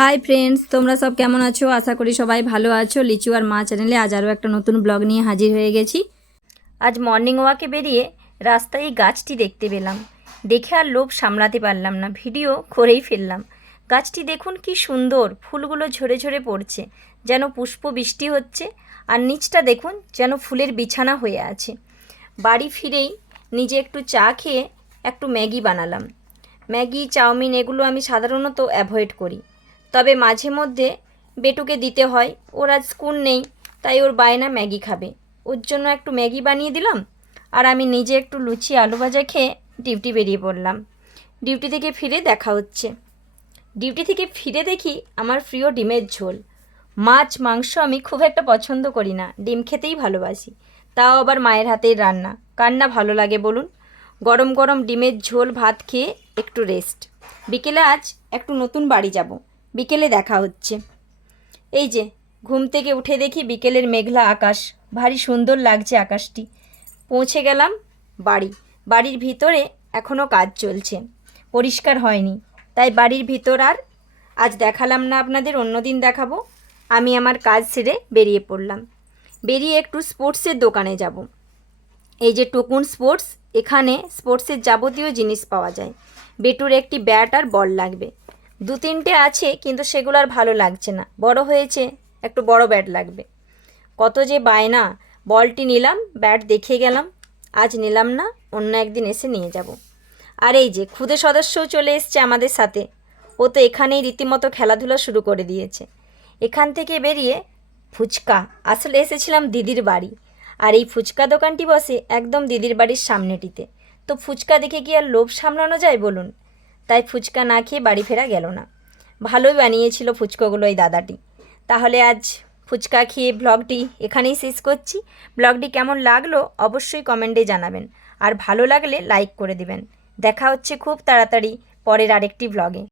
Hi friends, তোমরা সব কেমন আছো? আশা করি সবাই ভালো আছো। লিচু আর মা চ্যানেলে আজ আরও একটা নতুন ব্লগ নিয়ে হাজির হয়ে গেছি। আজ মর্নিং ওয়াকে বেরিয়ে রাস্তায় এই গাছটি দেখতে পেলাম। দেখে আর লোভ সামলাতে পারলাম না, ভিডিও করেই ফেললাম। গাছটি দেখুন কি সুন্দর, ফুলগুলো ঝরে ঝরে পড়ছে, যেন পুষ্প বৃষ্টি হচ্ছে। আর নিচটা দেখুন, যেন ফুলের বিছানা হয়ে আছে। বাড়ি ফিরেই নিজে একটু চা খেয়ে একটু ম্যাগি বানালাম। ম্যাগি, চাউমিন এগুলো আমি সাধারণত অ্যাভয়েড করি, তবে মাঝে মধ্যে বেটুকে দিতে হয়। ওর আজ স্কুল নেই, তাই ওর বায়না ম্যাগি খাবে। ওর জন্য একটু ম্যাগি বানিয়ে দিলাম, আর আমি নিজে একটু লুচি আলু ভাজা খেয়ে ডিউটি বেরিয়ে পড়লাম। ডিউটি থেকে ফিরে দেখা হচ্ছে। ডিউটি থেকে ফিরে দেখি আমার প্রিয় ডিমের ঝোল। মাছ মাংস আমি খুব একটা পছন্দ করি না, ডিম খেতেই ভালোবাসি। তাও আবার মায়ের হাতের রান্না, কার না ভালো লাগে বলুন। গরম গরম ডিমের ঝোল ভাত খেয়ে একটু রেস্ট। বিকেলে আজ একটু নতুন বাড়ি যাব, বিকেলে দেখা হচ্ছে। এই যে ঘুম থেকে উঠে দেখি বিকেলের মেঘলা আকাশ, ভারী সুন্দর লাগছে আকাশটি। পৌঁছে গেলাম বাড়ি। বাড়ির ভিতরে এখনও কাজ চলছে, পরিষ্কার হয়নি, তাই বাড়ির ভিতর আর আজ দেখালাম না আপনাদের, অন্যদিন দেখাবো। আমি আমার কাজ সেরে বেরিয়ে পড়লাম। বেরিয়ে একটু স্পোর্টসের দোকানে যাব। এই যে টুকুন স্পোর্টস, এখানে স্পোর্টসের যাবতীয় জিনিস পাওয়া যায়। বেটুর একটি ব্যাট আর বল লাগবে। দু তিনটে আছে, কিন্তু সেগুলো আর ভালো লাগছে না, বড় হয়েছে, একটু বড় ব্যাট লাগবে। কত যে বায়না। বলটি নিলাম, ব্যাট দেখে গেলাম। আজ নিলাম না, অন্য একদিন এসে নিয়ে যাব। আর এই যে খুদে সদস্যও চলে এসছে আমাদের সাথে। ও তো এখানেই রীতিমতো খেলাধুলা শুরু করে দিয়েছে। এখান থেকে বেরিয়ে ফুচকা, আসলে এসেছিলাম দিদির বাড়ি, আর এই ফুচকা দোকানটি বসে একদম দিদির বাড়ির সামনেটিতে। তো ফুচকা দেখে কি আর লোভ সামলানো যায় বলুন? তাই ফুচকা না খেয়ে বাড়ি ফেরা গেল না। ভালোই বানিয়েছিল ফুচকাগুলো এই দাদাটি। তাহলে আজ ফুচকা খেয়ে ব্লগটি এখানেই শেষ করছি। ব্লগটি কেমন লাগলো অবশ্যই কমেন্টে জানাবেন, আর ভালো লাগলে লাইক করে দিবেন। দেখা হচ্ছে খুব তাড়াতাড়ি পরের আরেকটি ব্লগে।